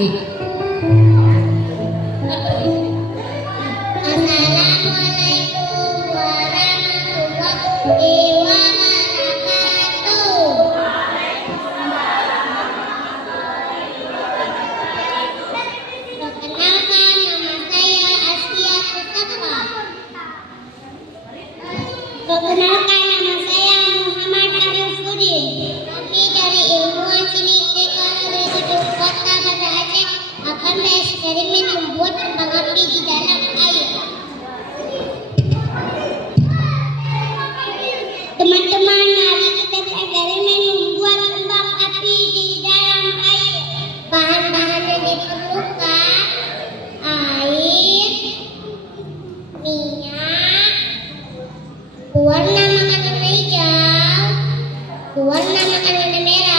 iki. Assalamualaikum warahmatullahi wabarakatuh. Perkenalkan, nama saya Askia Mustafa. Perkenalkan, nama saya Muhammad Arifudin. Kami dari Ilmuwan Sinik Teknologi Gedung Kota Banda Aceh akan bereksperimen membuat kembang api di dalam air. Teman-teman, mari kita bereksperimen membuat kembang api di dalam air. Bahan-bahan yang diperlukan: air, minyak, pewarna makanan hijau, pewarna makanan merah,